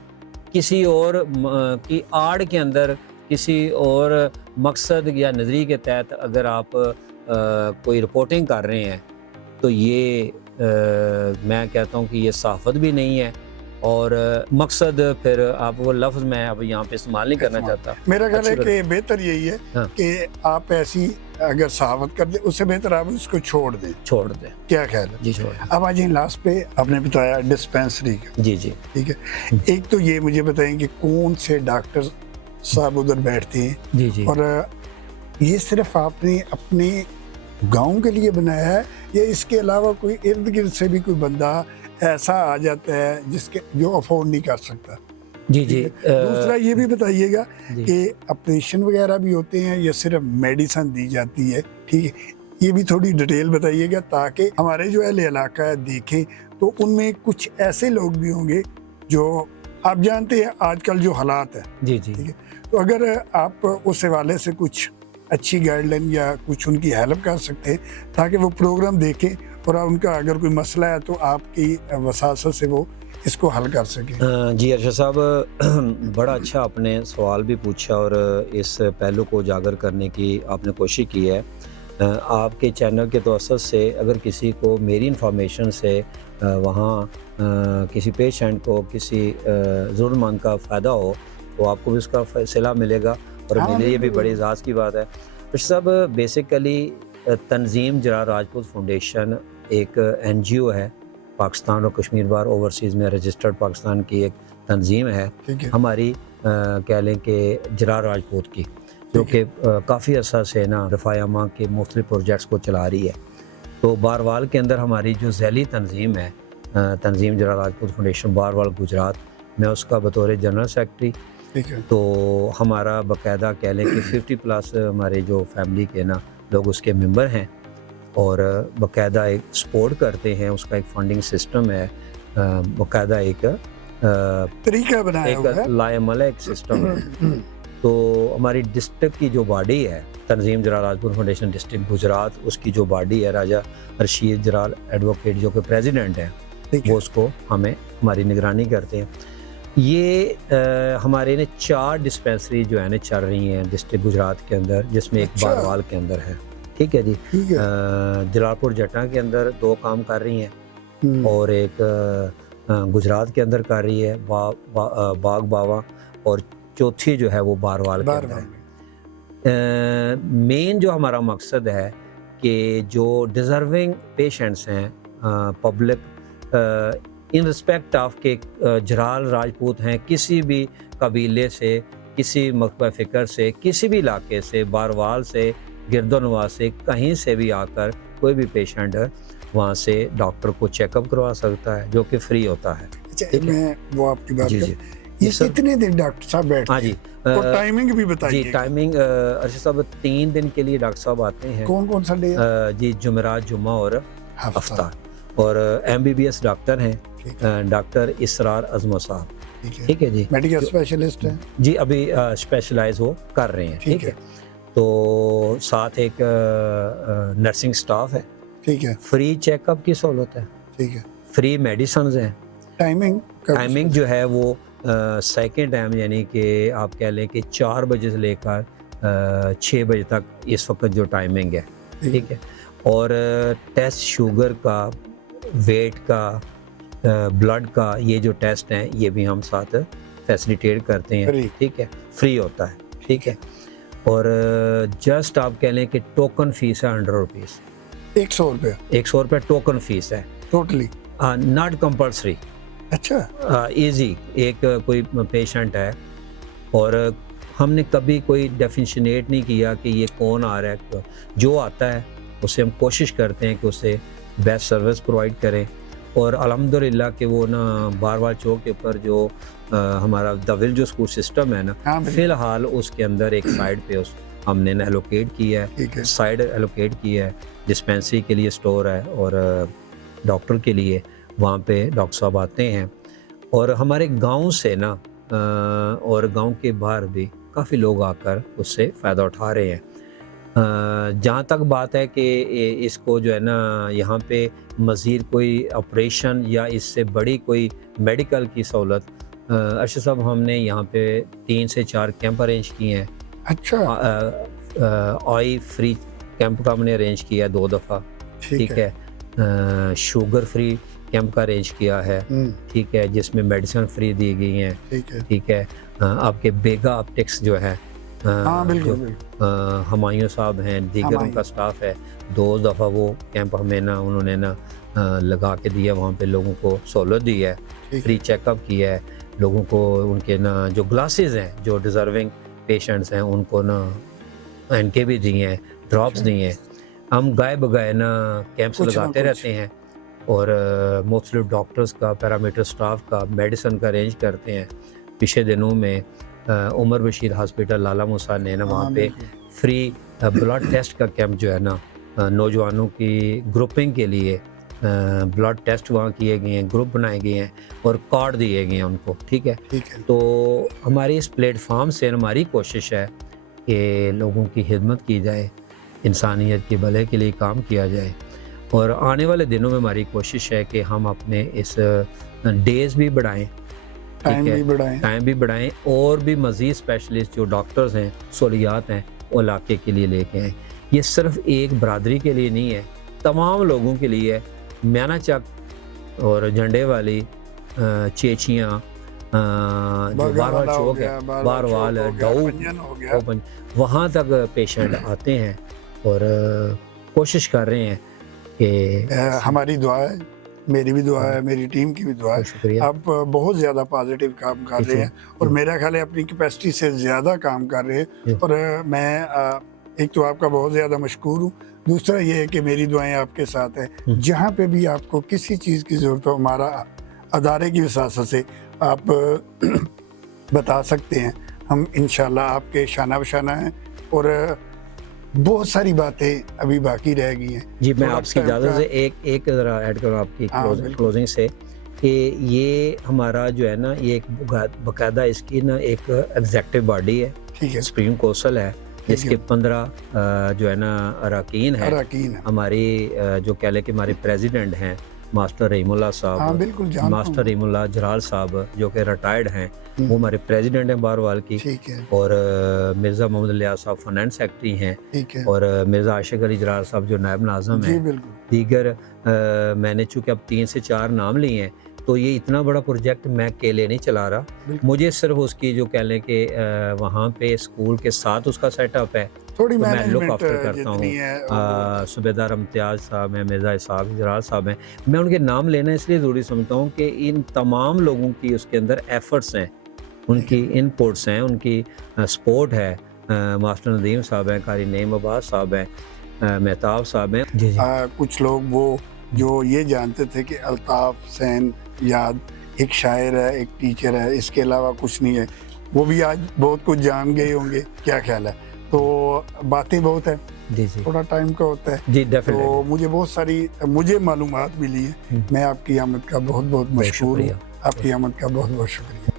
किसी और की आड़ के अंदर, किसी और मकसद या नज़रिए के तहत अगर आप कोई रिपोर्टिंग कर रहे हैं, तो ये मैं कहता हूँ कि ये सहाफ़त भी नहीं है और मकसद फिर आप वो लफ्ज़ मैं अब यहाँ पे इस्तेमाल नहीं करना चाहता। मेरा ख्याल है अच्छी कि बेहतर यही है हाँ। कि आप ऐसी अगर सहावत कर दे, उससे बेहतर आप उसको छोड़ दें। छोड़ दें क्या ख्याल है? जी, छोड़ दें। अब आ जाए लास्ट पे, आपने बताया डिस्पेंसरी का, जी जी ठीक है। एक तो ये मुझे बताएं कि कौन से डॉक्टर साहब उधर बैठते हैं, जी जी। और ये सिर्फ आपने अपने गांव के लिए बनाया है या इसके अलावा कोई इर्द गिर्द से भी कोई बंदा ऐसा आ जाता है जिसके जो अफोर्ड नहीं कर सकता? जी जी। दूसरा ये भी बताइएगा जी। कि ऑपरेशन वगैरह भी होते हैं या सिर्फ मेडिसिन दी जाती है, ठीक है? ये भी थोड़ी डिटेल बताइएगा ताकि हमारे जो अहले इलाका है देखें तो उनमें कुछ ऐसे लोग भी होंगे जो, आप जानते हैं आजकल जो हालात है, जी जी। ठीक है, तो अगर आप उस हवाले से कुछ अच्छी गाइडलाइन या कुछ उनकी हेल्प कर सकते हैं ताकि वो प्रोग्राम देखें और उनका अगर कोई मसला है तो आपकी वसासत से वो इसको हल कर सकें। जी अरशद साहब, बड़ा अच्छा आपने सवाल भी पूछा और इस पहलू को उजागर करने की आपने कोशिश की है। आपके चैनल के तवज्जुह से अगर किसी को मेरी इंफॉर्मेशन से वहाँ किसी पेशेंट को किसी ज़रूरतमंद का फ़ायदा हो तो आपको भी उसका फ़ैसला मिलेगा और हाँ, मेरे लिए भी बिल्कुल। बड़ी एजाज़ की बात है। सब बेसिकली तंजीम जरार राजपूत फाउंडेशन एक NGO है, पाकिस्तान और कश्मीर बार ओवरसीज़ में रजिस्टर्ड पाकिस्तान की एक तंजीम है, ठीक है, हमारी कह लें कि जरार राजपूत की, जो कि काफ़ी अर्सा से ना रफ़ाए अमा के मुख्तलिफ प्रोजेक्ट्स को चला रही है। तो बारवाल के अंदर हमारी जो झैली तंजीम है, तंजीम जरार राजपूत फाउंडेशन बारवाल गुजरात, मैं उसका बतौर जनरल सेक्रेटरी, ठीक है, तो हमारा बाकायदा कह लें कि 50+ हमारे जो फैमिली के ना लोग उसके मेंबर हैं और बाकायदा एक सपोर्ट करते हैं, उसका एक फंडिंग सिस्टम है, बाकायदा एक तरीका बनाया हुआ है। लाएमल एक सिस्टम है। तो हमारी डिस्ट्रिक्ट की जो बॉडी है तंजीम जरार राजपूत फाउंडेशन डिस्ट्रिक्ट गुजरात, उसकी जो बॉडी है राजा रशीद जरार एडवोकेट जो कि प्रेसिडेंट हैं, ठीक है, वो उसको हमें हमारी निगरानी करते हैं। ये हमारे ने 4 डिस्पेंसरी जो है ना चल रही हैं डिस्ट्रिक्ट गुजरात के अंदर, जिसमें एक अच्छा। बारवाल के अंदर है, ठीक है जी। ठीक है, जलालपुर जटा के अंदर 2 काम कर रही हैं हम्म, और एक गुजरात के अंदर कर रही है बाग बावा, और चौथी जो है वो बारवाल के बार अंदर बार है। मेन जो हमारा मकसद है कि जो डिज़र्विंग पेशेंट्स हैं, पब्लिक इन रिस्पेक्ट ऑफ के जराल राजपूत हैं, किसी भी कबीले से, किसी मकबा फ़िक्र से, किसी भी इलाके से, बारवाल से, गिरदोनवा से, कहीं से भी आकर कोई भी पेशेंट वहाँ से डॉक्टर को चेकअप करवा सकता है, जो कि फ्री होता है। अच्छा, ठीक है। मैं वो आपकी बात जी कर, जी ये ये सब- कितने दिन डॉक्टर साहब बैठते हाँ जी। हैं और टाइमिंग भी जी बताइए, टाइमिंग अर्शद साहब 3 दिन के लिए डॉक्टर साहब आते हैं। कौन कौन सा डे है? जी जुमेरात, जुम्मा और हफ्ता, हफ्ता। और MBBS डॉक्टर हैं, ठीक है, डॉक्टर इसरार अजमत साहब, ठीक है, ठीक है जी। मेडिकल स्पेशलिस्ट है, जी अभी स्पेशलाइज वो कर रहे हैं, ठीक ठीक है। तो साथ एक नर्सिंग स्टाफ है, ठीक है, फ्री चेकअप की सहूलत है, ठीक है। फ्री मेडिसिन हैं। टाइमिंग टाइमिंग जो है वो सेकेंड टाइम यानी कि आप कह लें कि 4 बजे से लेकर 6 बजे तक इस वक्त जो टाइमिंग है, ठीक है। और टेस्ट शुगर का, वेट का, ब्लड का, ये जो टेस्ट हैं ये भी हम साथ फैसिलिटेट करते हैं, फ्री, ठीक है, फ्री होता है, ठीक है। और जस्ट आप कह लें कि टोकन फीस है 100 रुपीज़, 100 रुपया 100 रुपये टोकन फीस है, टोटली। नॉट कंपल्सरी, अच्छा, इजी। एक कोई पेशेंट है और हमने कभी कोई डेफिनेट नहीं किया कि ये कौन आ रहा है, जो आता है उससे हम कोशिश करते हैं कि उसे बेस्ट सर्विस प्रोवाइड करें। और अल्हम्दुलिल्लाह कि वो ना बारवाल चौक के ऊपर जो हमारा दविल जो स्कूल सिस्टम है ना, हाँ बिल्कुल, फ़िलहाल उसके अंदर एक साइड पे उस हमने ना एलोकेट किया है, ठीक है, साइड एलोकेट किया है, डिस्पेंसरी के लिए स्टोर है और डॉक्टर के लिए वहाँ पे डॉक्टर साहब आते हैं। और हमारे गांव से ना और गांव के बाहर भी काफ़ी लोग आकर उससे फ़ायदा उठा रहे हैं। जहाँ तक बात है कि इसको जो है ना यहाँ पे मज़ीद कोई ऑपरेशन या इससे बड़ी कोई मेडिकल की सहूलत, अर्शद साहब हमने यहाँ पे 3 से 4 कैंप अरेंज किए हैं। अच्छा, ऑई फ्री कैंप का हमने अरेंज किया 2 दफ़ा, ठीक ठीक है, है। शुगर फ्री कैंप का अरेंज किया है, ठीक है, जिसमें मेडिसिन फ्री दी गई हैं, ठीक है। आपके बेगा ऑप्टिक्स जो है, हमायूं साहब हैं, दीगर उनका स्टाफ है, 2 दफ़ा वो कैंप हमें ना उन्होंने ना लगा के दिया, वहाँ पे लोगों को सहूलत दी है, फ्री चेकअप किया है लोगों को, उनके ना जो ग्लासेस हैं जो डिज़र्विंग पेशेंट्स हैं उनको ना इनके भी दिए हैं, ड्रॉप्स दिए हैं। हम गाय बगाए ना कैंप्स लगाते रहते हैं और मुख्तलिफ डॉक्टर्स का, पैरामीटर स्टाफ का, मेडिसिन का अरेंज करते हैं। पिछले दिनों में उमर बशीर हॉस्पिटल लाला मूसा ने ना वहाँ पे फ्री ब्लड टेस्ट का कैंप जो है ना नौजवानों की ग्रुपिंग के लिए ब्लड टेस्ट वहाँ किए गए हैं, ग्रुप बनाए गए हैं और कार्ड दिए गए हैं उनको, ठीक है। तो हमारी इस प्लेटफॉर्म से हमारी कोशिश है कि लोगों की खिदमत की जाए, इंसानियत के भले के लिए काम किया जाए, और आने वाले दिनों में हमारी कोशिश है कि हम अपने इस डेज़ भी बढ़ाएं, टाइम भी बढ़ाएं और भी मज़ीद स्पेशलिस्ट जो डॉक्टर्स हैं, सहूलियात हैं, वो इलाके के लिए लेके आएँ। ये सिर्फ एक बरादरी के लिए नहीं है, तमाम लोगों के लिए है। म्याना चक और झंडे वाली, चेचियाँ, जो बारवाल चौक है, बारवाल है, डाऊ, वहाँ तक पेशेंट आते हैं और कोशिश कर रहे हैं कि हमारी दुआ है, मेरी भी दुआ है, मेरी टीम की भी दुआ है। आप बहुत ज़्यादा पॉजिटिव काम कर रहे हैं और मेरा ख्याल है अपनी कैपेसिटी से ज़्यादा काम कर रहे हैं। और मैं एक तो आपका बहुत ज़्यादा मशकूर हूँ, दूसरा ये है कि मेरी दुआएं आपके साथ हैं। जहाँ पे भी आपको किसी चीज़ की ज़रूरत हो, हमारा अदारे की वसासत से आप बता सकते हैं, हम इंशाल्लाह आपके शाना बशाना हैं। और बहुत सारी बातें अभी बाकी रह गई हैं। जी, मैं आपकी इजाज़त से एक ज़रा ऐड करूँ आपकी क्लोजिंग से कि ये हमारा जो है ना, ये एक बाकायदा इसकी ना एक एग्जेक्टिव बॉडी है, ठीक है, सुप्रीम कौंसिल है, जिसके 15 जो है ना अरकान है। हमारी जो कह लें कि हमारे प्रेसिडेंट हैं मास्टर रहीमुल्लाह साहब, मास्टर रहीमुल्लाह जलाल साहब जो कि रिटायर्ड हैं, वो हमारे प्रेसिडेंट हैं बारवाल की, और मिर्ज़ा मोहम्मद लियास साहब फाइनेंस सेक्रेटरी हैं, और मिर्ज़ा आशिक अली जलाल साहब जो नायब नाज़िम हैं। दीगर मैंने चूँकि अब 3 से 4 नाम लिए हैं, तो ये इतना बड़ा प्रोजेक्ट मैं अकेले नहीं चला रहा, मुझे सिर्फ उसकी जो कह लें कि वहाँ पे स्कूल के साथ उसका सेटअप है, थोड़ी तो मैं लुक आफ्टर करता हूँ। सूबेदार इम्तियाज़ साहब हैं, मिर्ज़ा इसाक जलाल साहब हैं, मैं उनके नाम लेना इसलिए ज़रूरी समझता हूँ कि इन तमाम लोगों की उसके अंदर एफ़र्ट्स हैं, उनकी इनपुट्स हैं, उनकी सपोर्ट है। मास्टर नदीम साहब हैं, कारी नईम अब्बास साहब हैं, मेहताब साहब हैं। जी कुछ लोग वो जो ये जानते थे कि अल्ताफ़ हुसैन याद एक शायर है, एक टीचर है, इसके अलावा कुछ नहीं है, वो भी आज बहुत कुछ जान गए होंगे। क्या ख्याल है? तो बातें बहुत है, जी, थोड़ा टाइम का होता है जी, तो मुझे बहुत सारी मालूमात मिली है। मैं आपकी आमद का बहुत बहुत मशहूर हूँ, आपकी आमद का बहुत बहुत शुक्रिया।